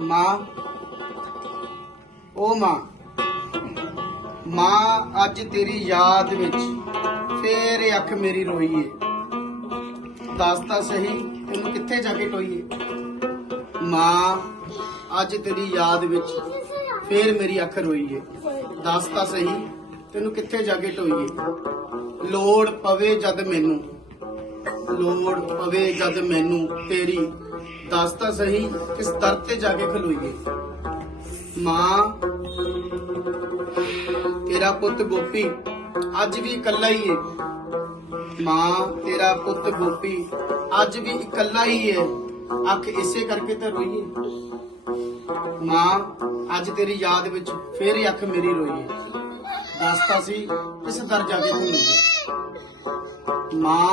मां ओ मां मां अज तेरी याद विच फेर अख मेरी रोईए। दस तां सही तैनूं कित्थे जाके टोईए। मां अज तेरी याद विच फेर मेरी अख रोईए। दस तां सही तैनूं कित्थे जाके टोईए। लोड़ पवे जद मैनू लोड़ पवे जद मैनू तेरी दस तां सही किस दर ते जाके खलोईए। मां तेरा पुत गोपी अज भी इकल्ला ही है। मां तेरा पुत गोपी अज भी इकल्ला ही है। अख इसे करके तो रोईए। मां अज तेरी याद विच फिर अख मेरी रोईए। दसता सी किस दर जाके खलोईए। मां